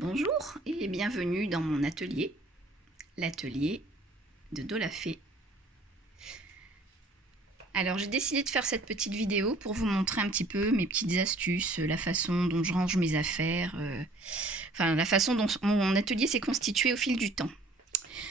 Bonjour et bienvenue dans mon atelier, l'atelier de Dolafé. Alors j'ai décidé de faire cette petite vidéo pour vous montrer un petit peu mes petites astuces, la façon dont je range mes affaires, enfin la façon dont mon atelier s'est constitué au fil du temps.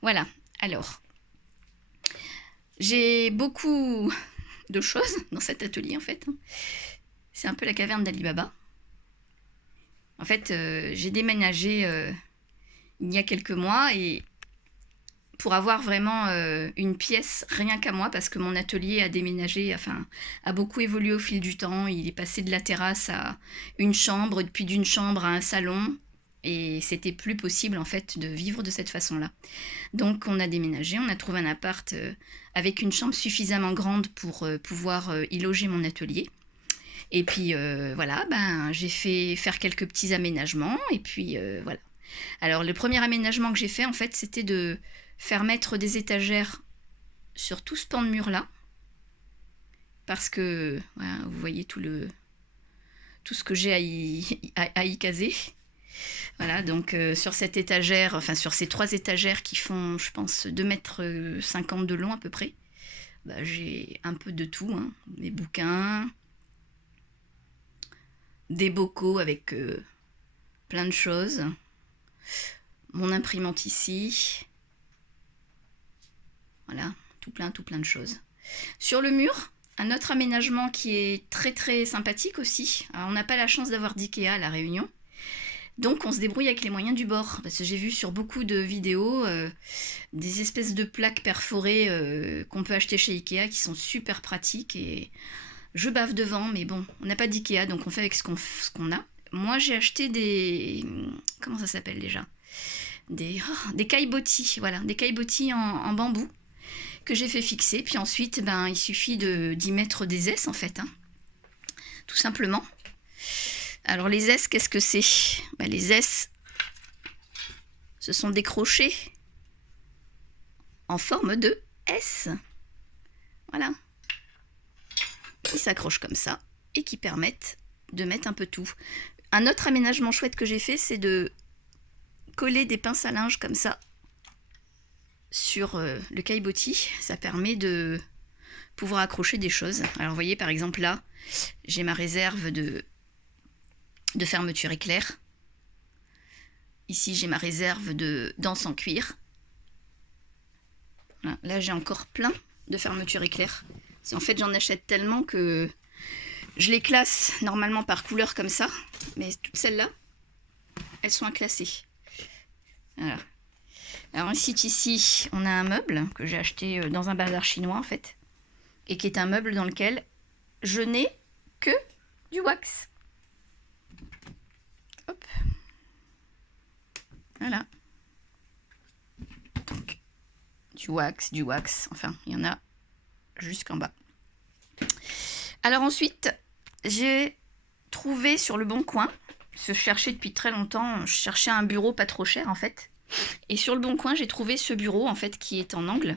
Voilà, alors j'ai beaucoup de choses dans cet atelier en fait. C'est un peu la caverne d'Ali Baba. En fait, j'ai déménagé il y a quelques mois et pour avoir vraiment une pièce rien qu'à moi, parce que mon atelier a déménagé, enfin, a beaucoup évolué au fil du temps. Il est passé de la terrasse à une chambre, puis d'une chambre à un salon, et c'était plus possible en fait de vivre de cette façon-là. Donc on a déménagé, on a trouvé un appart avec une chambre suffisamment grande pour pouvoir y loger mon atelier. Et puis voilà, ben, j'ai fait faire quelques petits aménagements, et puis voilà. Alors le premier aménagement que j'ai fait en fait, c'était de faire mettre des étagères sur tout ce pan de mur là, parce que voilà, vous voyez tout ce que j'ai à y caser. Voilà, donc sur cette étagère, enfin sur ces 3 étagères qui font, je pense, 2,50 m de long à peu près, bah, j'ai un peu de tout, hein. Des bouquins, des bocaux avec plein de choses, mon imprimante ici, voilà, tout plein de choses. Sur le mur, un autre aménagement qui est très très sympathique aussi. Alors, on n'a pas la chance d'avoir d'IKEA à La Réunion, donc on se débrouille avec les moyens du bord. Parce que j'ai vu sur beaucoup de vidéos des espèces de plaques perforées qu'on peut acheter chez IKEA qui sont super pratiques, et je bave devant, mais bon, on n'a pas d'IKEA, donc on fait avec ce qu'on a. Moi j'ai acheté des... comment ça s'appelle déjà, des caillebotis, voilà, des caillebotis en bambou que j'ai fait fixer, puis ensuite ben, il suffit d'y mettre des S en fait, hein, tout simplement. Alors les S, qu'est-ce que c'est? Ben, les S, ce sont des crochets en forme de S, voilà, qui s'accrochent comme ça et qui permettent de mettre un peu tout. Un autre aménagement chouette que j'ai fait, c'est de coller des pinces à linge comme ça sur le caillebotis. Ça permet de pouvoir accrocher des choses. Alors vous voyez par exemple là, j'ai ma réserve de fermeture éclair. Ici j'ai ma réserve de danse en cuir. Voilà. Là j'ai encore plein de fermetures éclair. En fait j'en achète tellement que je les classe normalement par couleur comme ça, mais toutes celles-là, elles sont inclassées. Voilà. Alors ici, on a un meuble que j'ai acheté dans un bazar chinois en fait, et qui est un meuble dans lequel je n'ai que du wax. Hop. Voilà. Donc, du wax, enfin, il y en a jusqu'en bas. Alors ensuite, j'ai trouvé sur le Bon Coin, je cherchais depuis très longtemps, je cherchais un bureau pas trop cher en fait, et sur le Bon Coin, j'ai trouvé ce bureau en fait qui est en angle,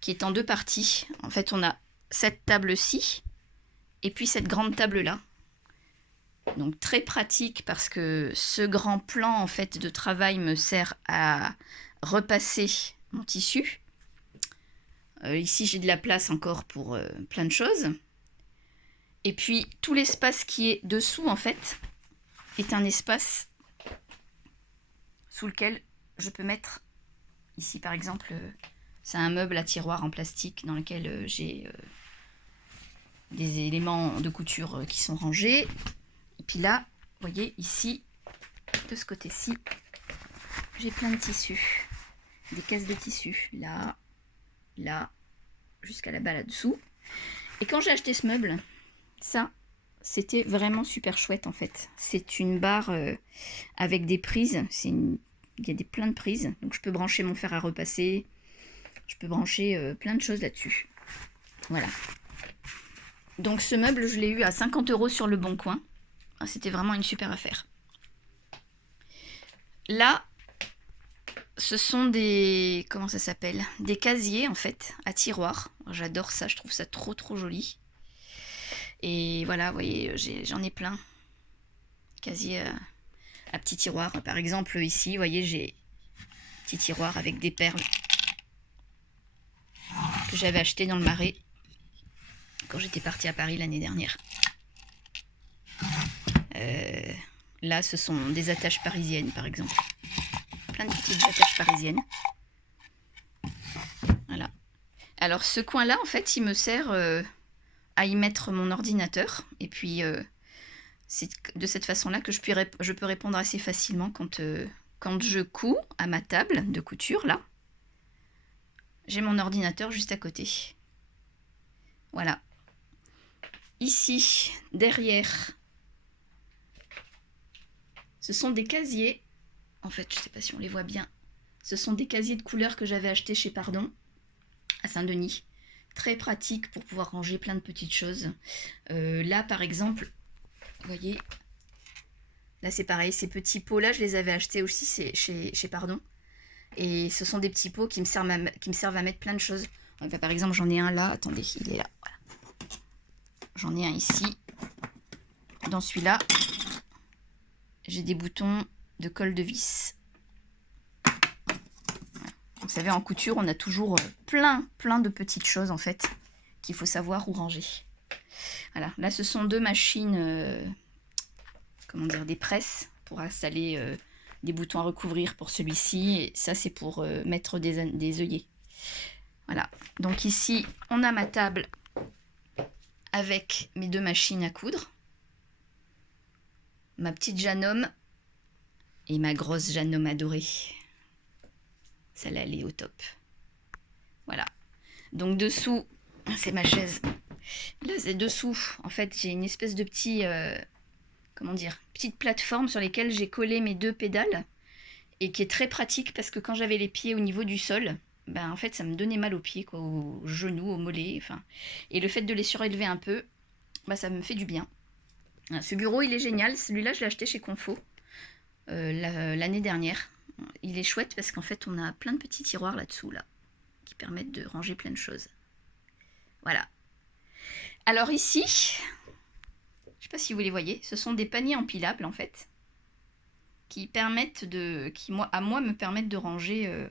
qui est en 2 parties. En fait, on a cette table-ci, et puis cette grande table-là. Donc très pratique parce que ce grand plan en fait de travail me sert à repasser mon tissu. Ici j'ai de la place encore pour plein de choses. Et puis tout l'espace qui est dessous en fait est un espace sous lequel je peux mettre, ici par exemple, c'est un meuble à tiroir en plastique dans lequel j'ai des éléments de couture qui sont rangés. Et puis là, vous voyez ici, de ce côté-ci, j'ai plein de tissus, des caisses de tissus, là, là, jusqu'à là-bas là-dessous. Et quand j'ai acheté ce meuble, ça, c'était vraiment super chouette en fait. C'est une barre avec des prises, il y a plein de prises, donc je peux brancher mon fer à repasser, je peux brancher plein de choses là-dessus. Voilà. Donc ce meuble, je l'ai eu à 50 € sur le Bon Coin. C'était vraiment une super affaire. Là, ce sont des... comment ça s'appelle? Des casiers, en fait, à tiroir. J'adore ça, je trouve ça trop joli. Et voilà, vous voyez, j'en ai plein. Casiers à petits tiroirs. Par exemple, ici, vous voyez, j'ai un petit tiroir avec des perles que j'avais acheté dans le Marais quand j'étais partie à Paris l'année dernière. Là, ce sont des attaches parisiennes, par exemple. Plein de petites attaches parisiennes. Voilà. Alors, ce coin-là, en fait, il me sert à y mettre mon ordinateur. Et puis, c'est de cette façon-là que je peux répondre assez facilement quand je couds à ma table de couture, là. J'ai mon ordinateur juste à côté. Voilà. Ici, derrière, ce sont des casiers. En fait, je ne sais pas si on les voit bien. Ce sont des casiers de couleurs que j'avais achetés chez Pardon, à Saint-Denis. Très pratique pour pouvoir ranger plein de petites choses. Là, par exemple, vous voyez, là c'est pareil, ces petits pots-là, je les avais achetés aussi chez Pardon. Et ce sont des petits pots qui me servent à mettre plein de choses. Enfin, par exemple, j'en ai un là. Attendez, il est là. Voilà. J'en ai un ici. Dans celui-là, j'ai des boutons de colle de vis. Vous savez, en couture, on a toujours plein de petites choses, en fait, qu'il faut savoir où ranger. Voilà. Là, ce sont deux machines, comment dire, des presses pour installer des boutons à recouvrir pour celui-ci. Et ça, c'est pour mettre des œillets. Voilà. Donc ici, on a ma table avec mes deux machines à coudre. Ma petite Janome et ma grosse Janome adorée. Celle-là, elle est au top. Voilà. Donc dessous, c'est ma chaise. Là, c'est dessous. En fait, j'ai une espèce de petit... comment dire, petite plateforme sur lesquelles j'ai collé mes deux pédales et qui est très pratique parce que quand j'avais les pieds au niveau du sol, ben en fait ça me donnait mal aux pieds, quoi, aux genoux, aux mollets, enfin. Et le fait de les surélever un peu, ben, ça me fait du bien. Ce bureau il est génial, celui-là je l'ai acheté chez Confo l'année dernière. Il est chouette parce qu'en fait on a plein de petits tiroirs là-dessous là, qui permettent de ranger plein de choses. Voilà. Alors ici, je sais pas si vous les voyez, ce sont des paniers empilables en fait, qui permettent à moi me permettent de ranger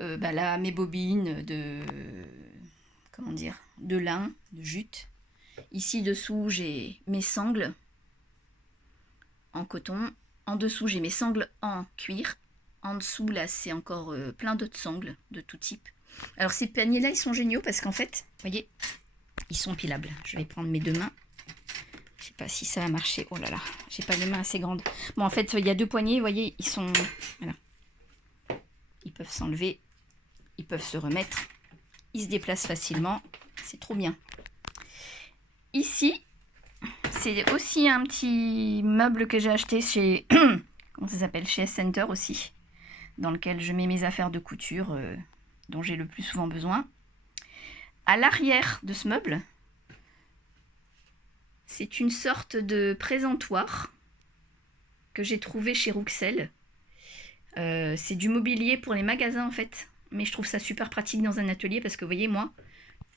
bah là, mes bobines comment dire, de lin, de jute. Ici dessous j'ai mes sangles en coton. En dessous j'ai mes sangles en cuir. En dessous là c'est encore plein d'autres sangles de tout type. Alors ces paniers là ils sont géniaux parce qu'en fait, vous voyez, ils sont empilables. Je vais prendre mes deux mains. Je sais pas si ça a marché. Oh là là, j'ai pas les mains assez grandes. Bon, en fait, il y a deux poignées, vous voyez, ils sont... Voilà. Ils peuvent s'enlever. Ils peuvent se remettre. Ils se déplacent facilement. C'est trop bien. Ici, c'est aussi un petit meuble que j'ai acheté chez... comment ça s'appelle? Chez S-Center aussi. Dans lequel je mets mes affaires de couture dont j'ai le plus souvent besoin. À l'arrière de ce meuble... C'est une sorte de présentoir que j'ai trouvé chez Rouxel. C'est du mobilier pour les magasins en fait. Mais je trouve ça super pratique dans un atelier parce que vous voyez moi,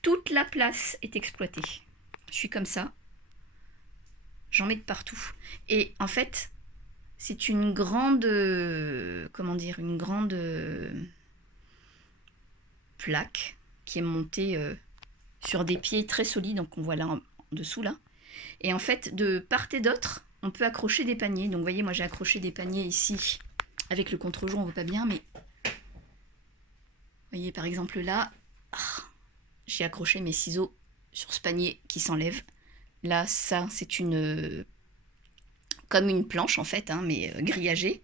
toute la place est exploitée. Je suis comme ça. J'en mets de partout. Et en fait, c'est une grande... comment dire? Une grande plaque qui est montée sur des pieds très solides. Donc on voit là en dessous là. Et en fait, de part et d'autre, on peut accrocher des paniers. Donc, vous voyez, moi, j'ai accroché des paniers ici. Avec le contre-jour, on ne voit pas bien, mais... Vous voyez, par exemple, là, j'ai accroché mes ciseaux sur ce panier qui s'enlève. Là, ça, c'est une... comme une planche, en fait, hein, mais grillagée,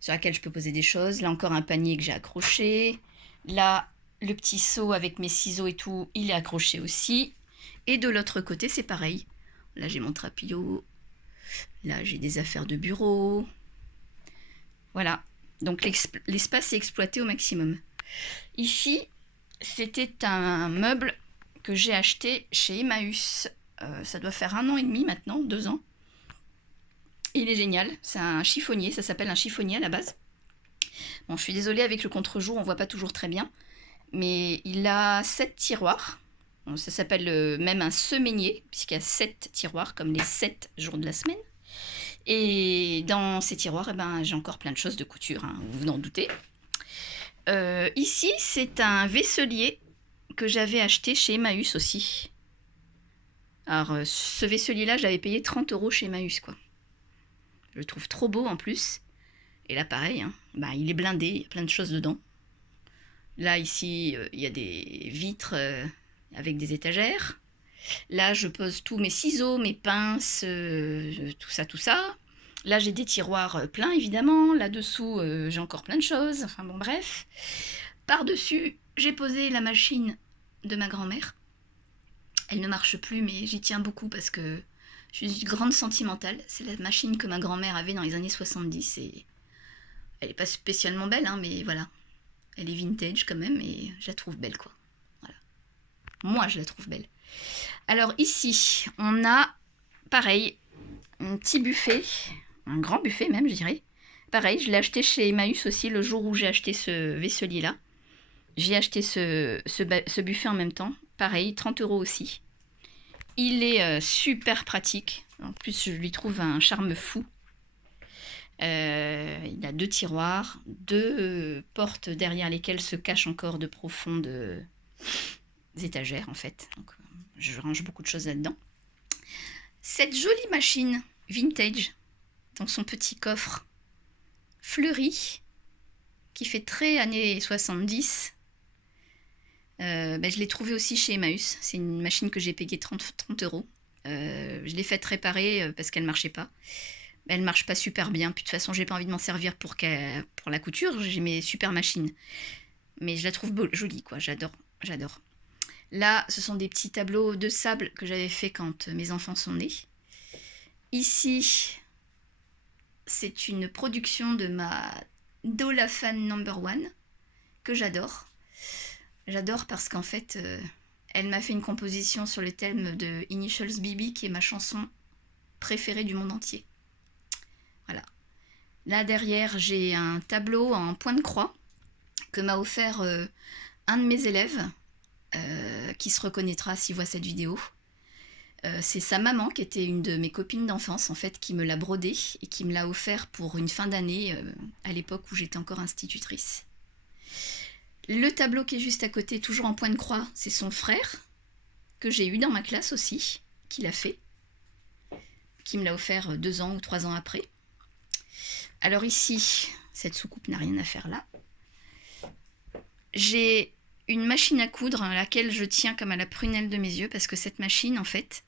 sur laquelle je peux poser des choses. Là, encore un panier que j'ai accroché. Là, le petit seau avec mes ciseaux et tout, il est accroché aussi. Et de l'autre côté, c'est pareil. Là, j'ai mon trapillo. Là, j'ai des affaires de bureau. Voilà. Donc, l'espace est exploité au maximum. Ici, c'était un meuble que j'ai acheté chez Emmaüs. Ça doit faire 1 an et demi maintenant, 2 ans. Il est génial. C'est un chiffonnier. Ça s'appelle un chiffonnier à la base. Bon, je suis désolée, avec le contre-jour, on ne voit pas toujours très bien. Mais il a 7 tiroirs. Bon, ça s'appelle même un semainier, puisqu'il y a 7 tiroirs, comme les 7 jours de la semaine. Et dans ces tiroirs, eh ben, j'ai encore plein de choses de couture, hein, vous vous en doutez. Ici, c'est un vaisselier que j'avais acheté chez Emmaüs aussi. Alors, ce vaisselier-là, je l'avais payé 30 € chez Emmaüs, quoi. Je le trouve trop beau en plus. Et là, pareil, hein, bah, il est blindé, il y a plein de choses dedans. Là, ici, il y a des vitres avec des étagères. Là, je pose tous mes ciseaux, mes pinces, tout ça, tout ça. Là, j'ai des tiroirs pleins, évidemment. Là-dessous, j'ai encore plein de choses. Enfin bon, bref. Par-dessus, j'ai posé la machine de ma grand-mère. Elle ne marche plus, mais j'y tiens beaucoup parce que je suis une grande sentimentale. C'est la machine que ma grand-mère avait dans les années 70 et elle n'est pas spécialement belle, hein, mais voilà. Elle est vintage quand même et je la trouve belle, quoi. Voilà. Moi, je la trouve belle. Alors ici, on a, pareil, un petit buffet, un grand buffet même, je dirais. Pareil, je l'ai acheté chez Emmaüs aussi le jour où j'ai acheté ce vaisselier-là. J'ai acheté ce buffet en même temps. Pareil, 30 € aussi. Il est super pratique. En plus, je lui trouve un charme fou. Il a 2 tiroirs, 2 portes derrière lesquelles se cachent encore de profondes étagères, en fait. Donc, je range beaucoup de choses là-dedans. Cette jolie machine vintage, dans son petit coffre fleuri, qui fait très années 70, je l'ai trouvée aussi chez Emmaüs. C'est une machine que j'ai payée 30 €. Je l'ai faite réparer parce qu'elle ne marchait pas. Elle ne marche pas super bien. Puis de toute façon, j'ai pas envie de m'en servir pour la couture. J'ai mes super machines. Mais je la trouve jolie, quoi. J'adore. J'adore. Là, ce sont des petits tableaux de sable que j'avais fait quand mes enfants sont nés. Ici, c'est une production de ma Dola Fan No.1 que j'adore. J'adore parce qu'en fait, elle m'a fait une composition sur le thème de Initials BB, qui est ma chanson préférée du monde entier. Voilà. Là derrière, j'ai un tableau en point de croix que m'a offert un de mes élèves, qui se reconnaîtra s'il voit cette vidéo. C'est sa maman, qui était une de mes copines d'enfance, en fait, qui me l'a brodé et qui me l'a offert pour une fin d'année, à l'époque où j'étais encore institutrice. Le tableau qui est juste à côté, toujours en point de croix, c'est son frère, que j'ai eu dans ma classe aussi, qui l'a fait, qui me l'a offert 2 ans ou 3 ans après. Alors ici, cette soucoupe n'a rien à faire là. J'ai une machine à coudre à laquelle je tiens comme à la prunelle de mes yeux, parce que cette machine, en fait,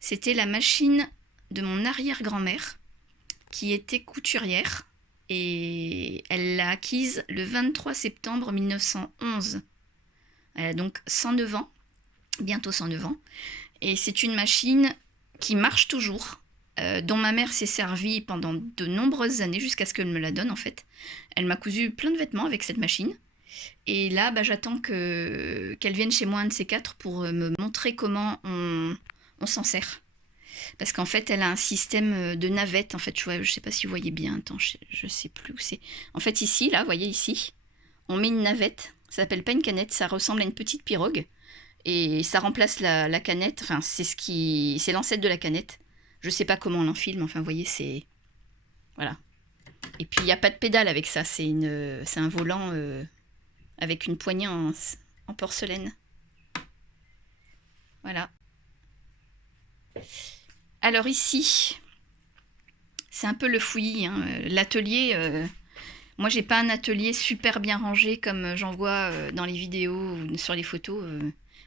c'était la machine de mon arrière-grand-mère, qui était couturière, et elle l'a acquise le 23 septembre 1911. Elle a donc 109 ans, bientôt 109 ans, et c'est une machine qui marche toujours, dont ma mère s'est servie pendant de nombreuses années, jusqu'à ce qu'elle me la donne, en fait. Elle m'a cousu plein de vêtements avec cette machine. Et là, j'attends qu'elle vienne chez moi, un de ces 4, pour me montrer comment on s'en sert. Parce qu'en fait, elle a un système de navette. En fait, je sais pas si vous voyez bien. Attends, je sais plus où c'est. En fait, ici, là, vous voyez ici, on met une navette. Ça s'appelle pas une canette, ça ressemble à une petite pirogue. Et ça remplace la canette. Enfin, c'est l'ancêtre de la canette. Je sais pas comment on l'enfile, mais enfin, vous voyez, c'est... Voilà. Et puis, il n'y a pas de pédale avec ça. C'est un volant avec une poignée en porcelaine. Voilà. Alors ici, c'est un peu le fouillis, hein. L'atelier, moi j'ai pas un atelier super bien rangé comme j'en vois dans les vidéos ou sur les photos.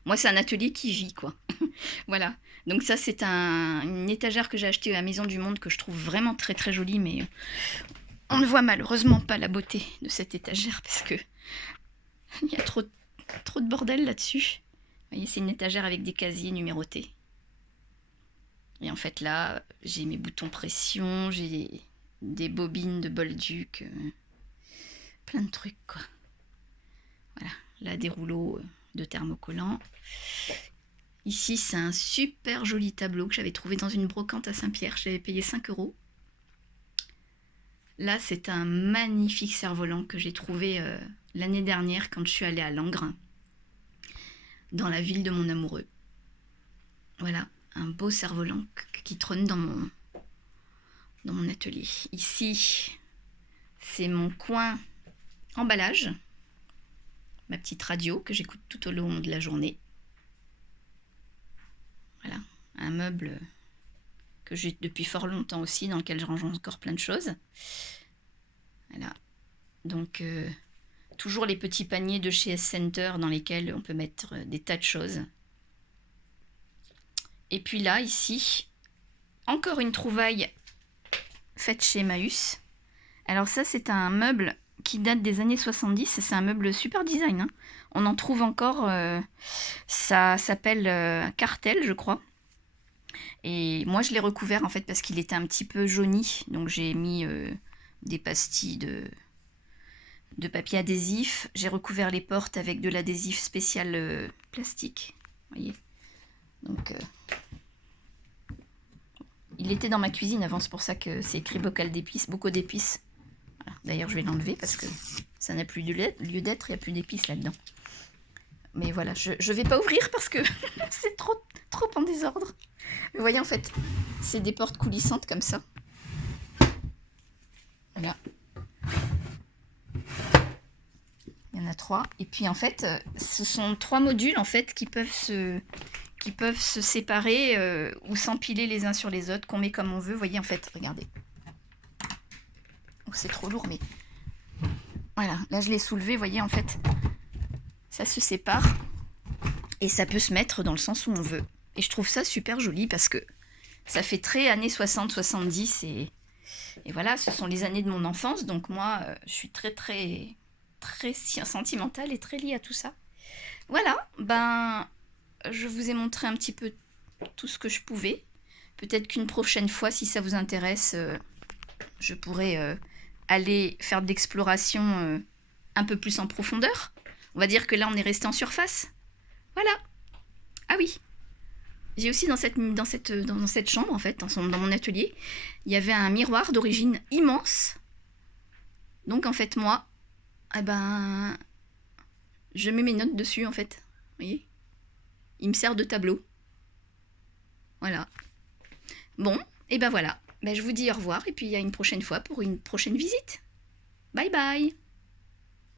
Moi c'est un atelier qui vit, quoi. Voilà. Donc ça c'est une étagère que j'ai achetée à la Maison du Monde, que je trouve vraiment très très jolie, mais on ne voit malheureusement pas la beauté de cette étagère parce que il y a trop de bordel là-dessus. Vous voyez, c'est une étagère avec des casiers numérotés. Et en fait là, j'ai mes boutons pression, j'ai des bobines de Bolduc, plein de trucs, quoi. Voilà, là des rouleaux de thermocollants. Ici c'est un super joli tableau que j'avais trouvé dans une brocante à Saint-Pierre, j'avais payé 5 €. Là c'est un magnifique cerf-volant que j'ai trouvé l'année dernière quand je suis allée à Langres, dans la ville de mon amoureux. Voilà, un beau cerf-volant qui trône dans dans mon atelier. Ici, c'est mon coin emballage, ma petite radio que j'écoute tout au long de la journée. Voilà, un meuble que j'ai depuis fort longtemps aussi, dans lequel je range encore plein de choses. Voilà, donc toujours les petits paniers de chez S-Center dans lesquels on peut mettre des tas de choses. Et puis là, ici, encore une trouvaille faite chez Emmaüs. Alors ça, c'est un meuble qui date des années 70. C'est un meuble super design, hein. On en trouve encore. Ça s'appelle Cartel, je crois. Et moi, je l'ai recouvert en fait parce qu'il était un petit peu jauni. Donc j'ai mis des pastilles de papier adhésif. J'ai recouvert les portes avec de l'adhésif spécial plastique. Vous voyez. Donc il était dans ma cuisine avant, c'est pour ça que c'est écrit bocal d'épices, beaucoup d'épices. Voilà. D'ailleurs, je vais l'enlever parce que ça n'a plus lieu d'être, il n'y a plus d'épices là-dedans. Mais voilà, je ne vais pas ouvrir parce que c'est trop en désordre. Vous voyez, en fait, c'est des portes coulissantes comme ça. Voilà. Il y en a 3. Et puis, en fait, ce sont 3 modules, en fait, qui peuvent se séparer ou s'empiler les uns sur les autres, qu'on met comme on veut. Vous voyez, en fait, regardez. Oh, c'est trop lourd, mais... Voilà, là, je l'ai soulevé, vous voyez, en fait, ça se sépare. Et ça peut se mettre dans le sens où on veut. Et je trouve ça super joli parce que ça fait très années 60-70 et voilà, ce sont les années de mon enfance. Donc moi, je suis très sentimentale et très liée à tout ça. Voilà, ben, je vous ai montré un petit peu tout ce que je pouvais. Peut-être qu'une prochaine fois, si ça vous intéresse, je pourrais aller faire de l'exploration un peu plus en profondeur. On va dire que là, on est resté en surface. Voilà. Ah oui. J'ai aussi dans cette chambre, en fait, dans mon atelier, il y avait un miroir d'origine immense. Donc, en fait, moi, eh ben, je mets mes notes dessus, en fait. Vous voyez ? Il me sert de tableau. Voilà. Bon, et ben voilà. Ben, je vous dis au revoir, et puis à une prochaine fois pour une prochaine visite. Bye bye.